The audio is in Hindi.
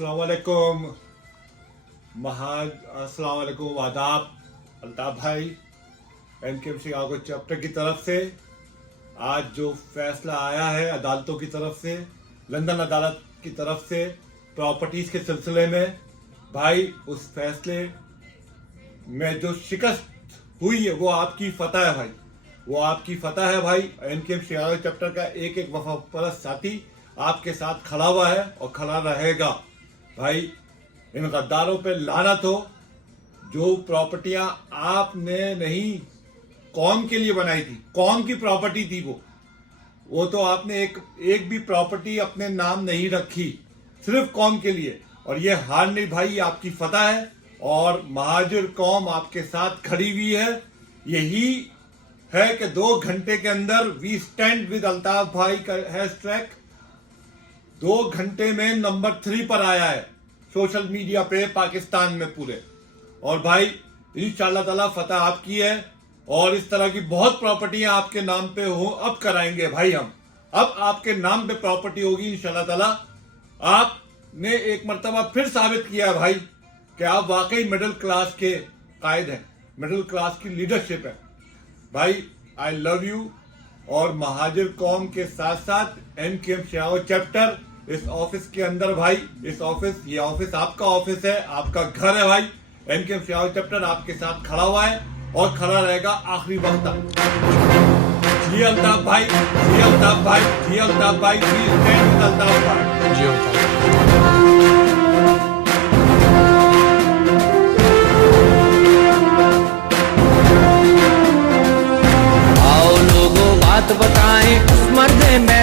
अस्सलामुअलैकुम अस्सलामुअलैकुम आदाब। अल्ताफ भाई एनके शिकागो चैप्टर की तरफ से आज जो फैसला आया है अदालतों की तरफ से, लंदन अदालत की तरफ से प्रॉपर्टीज के सिलसिले में, भाई उस फैसले में जो शिकस्त हुई है वो आपकी फतह है भाई, वो आपकी फतह है भाई। एनके शिकागो चैप्टर का एक एक वफापरस्त साथी आपके साथ खड़ा हुआ है और खड़ा रहेगा भाई। इन गद्दारों पे लानत हो। जो प्रॉपर्टियां आपने नहीं कौम के लिए बनाई थी, कौम की प्रॉपर्टी थी वो तो आपने एक भी प्रॉपर्टी अपने नाम नहीं रखी, सिर्फ कौम के लिए। और ये हार नहीं भाई, आपकी फतह है और महाजिर कौम आपके साथ खड़ी हुई है। यही है कि 2 घंटे के अंदर वी स्टैंड विद अल्ताफ भाई का हैशटैग 2 घंटे में नंबर 3 पर आया है सोशल मीडिया पे पाकिस्तान में पूरे। और भाई इंशाअल्लाह ताला फतह आपकी है और इस तरह की बहुत प्रॉपर्टियां आपके नाम पे हो, अब कराएंगे भाई हम। अब आपके नाम पे प्रॉपर्टी होगी इंशाअल्लाह ताला। आपने एक मर्तबा फिर साबित किया है भाई कि आप वाकई मिडिल क्लास के कायद हैं, मिडिल क्लास की लीडरशिप है भाई। I love you. और महाजिर कौम के साथ साथ एनके शिकागो चैप्टर इस ऑफिस के अंदर भाई, ये ऑफिस आपका ऑफिस है, आपका घर है भाई। एनके शिकागो चैप्टर आपके साथ खड़ा हुआ है और खड़ा रहेगा आखिरी वक्त तक। जी अल्ताफ भाई, जी अल्ताफ भाई, जी अल्ताफ भाई, जी स्टैंड विद अल्ताफ भाई, जी अल्ताफ। बताएं उस मर्द में